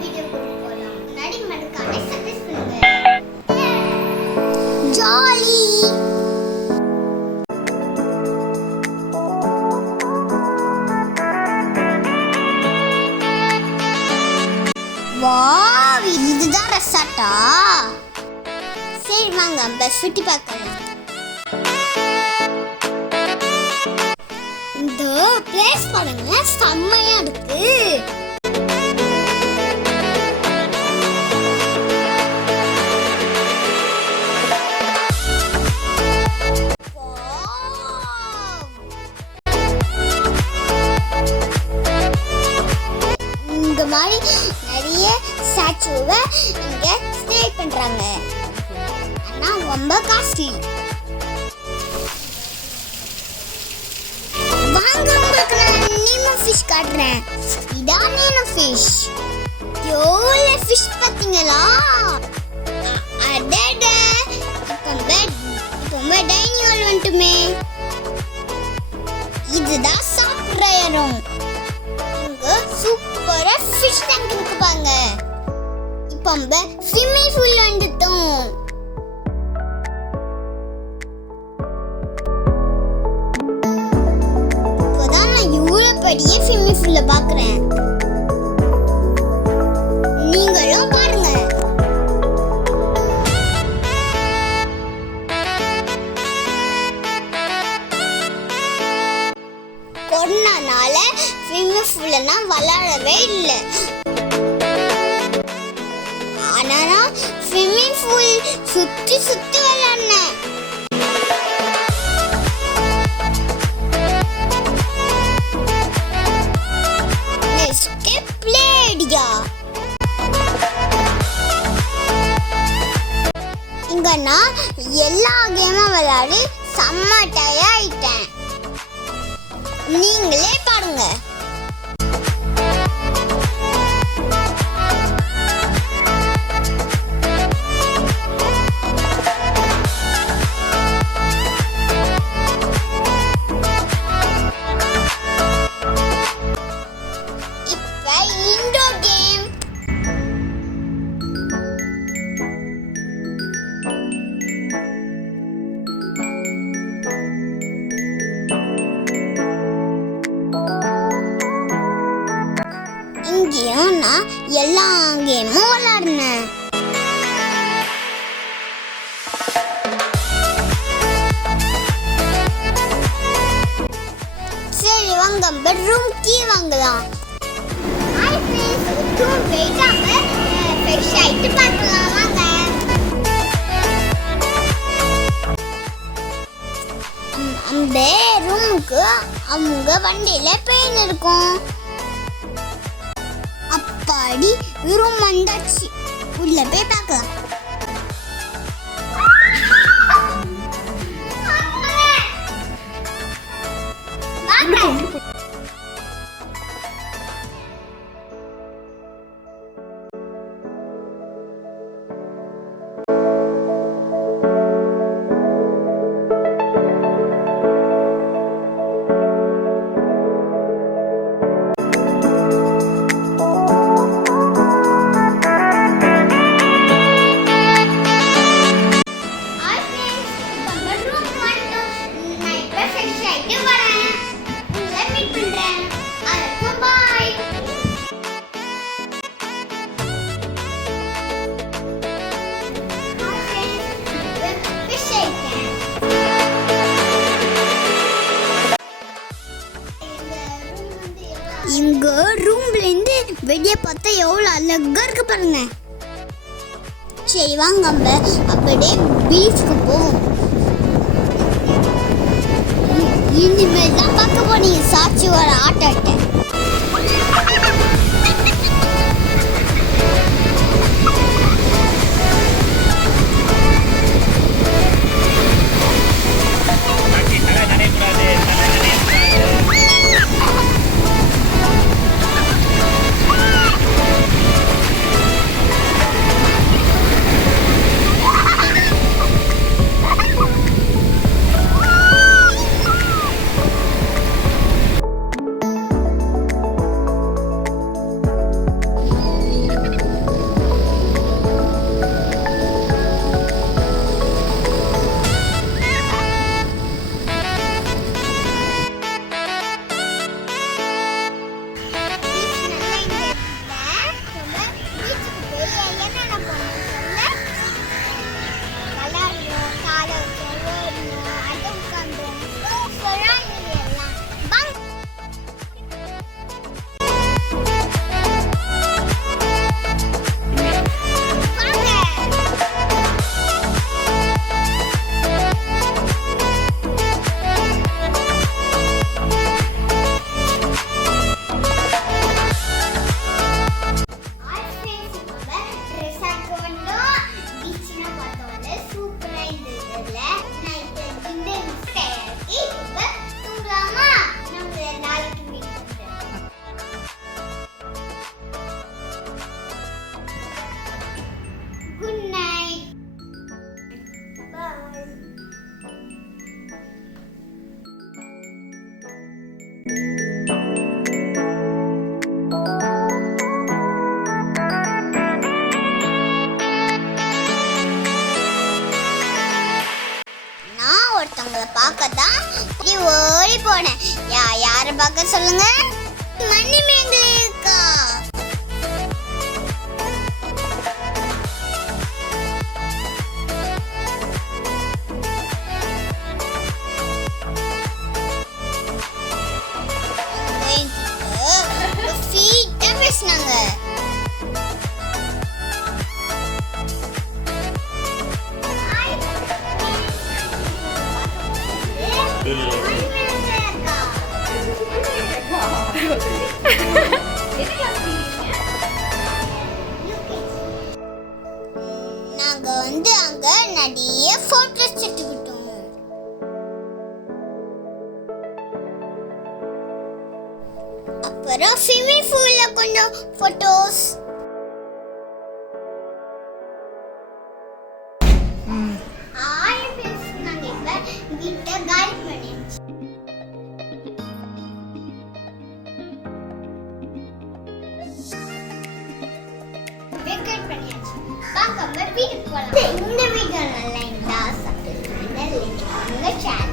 Video போலாம். முன்னாடி மறக்காம சப்ஸ்கிரைப் பண்ணுங்க. ஜாலி வாவ், இதுதான் ரெசார்ட்டா? சரி வாங்க பஸ் சுத்தி பார்க்கலாம். இந்த பிளேஸ் பாருங்க, செம்மையா இருக்கு. இந்த மாதிரி நிறைய ஸ்டாச்சுவை இங்க ஸ்டே பண்றாங்க. ஆனா ரொம்ப காஸ்ட்லி. வாங்க உங்களுக்கு நான் நீமோ ஃபிஷ் காட்டுறேன். இதான் நீமோ ஃபிஷ். எவ்வளோ ஃபிஷ் பார்த்தீங்களா? அடட, இப்போ டைனிங் ஹால் வந்துட்டுமே. இதுதான் சாப்பிட்ற இடம். இங்க சூப்பரா ஃபிஷ் டேங்க் இருக்கு பாருங்க. இப்போ நம்ம ஸ்விம்மிங் பூல் வந்துட்டோம். இப்போதான் நான் இவ்வளோ பெரிய ஸ்விம்மிங் பூல்ல பார்க்குறேன். நீங்களும் பாருங்க. கொரோனானால ஸ்விம்மிங் பூல்ல நான் விளையாடவே இல்லை. ஆனா ஸ்விம்மிங் பூல் சுத்தி சுத்தி விளையாடினேன். இங்க நான் எல்லா கேமும் விளையாடி செம்ம டயர்ட் ஆயிட்டேன். நீங்களே பாருங்க. இங்கேயும் நான் எல்லா கேமும் விளையாடினேன். சரி வாங்க பெட்ரூம் கீ வாங்கலாம். அந்த ரூமுக்கு அவங்க வண்டியில பெயின் இருக்கும். அப்பாடி ரூம் வந்தாச்சு. உள்ள போய் பார்க்கலாம். இங்க ரூம்ல இருந்து வெளியே பார்த்தா எவ்வளோ அழகா இருக்கு பாருங்க. சரி வாங்க நம்ம அப்படியே பீச்சுக்கு போவோம். இனிமேல் தான் பார்க்க போனீங்க சாட்சி வர ஆட்டத்தை. அதை பார்க்க தான் ஓடி போனேன். யாரை பார்க்க சொல்லுங்க? மணிமேகலை இருக்கா. பேசினாங்க. நாங்க அங்க நிறைய போட்டோஸ் எடுத்துக்கிட்டோம். அப்புறம் ஸ்விம்மிங் பூல்ல கொஞ்சம் போட்டோஸ். நாங்க இப்ப வீட்டை காலி பண்ணியாச்சு. வெக்கேட் பண்ணியாச்சு. வாங்க வீட்டுக்கு போலாம். இந்த வீடியோ நல்லா இருந்தா சப்ஸ்கிரைப் பண்ணுங்க, லைக் பண்ணுங்க, ஷேர்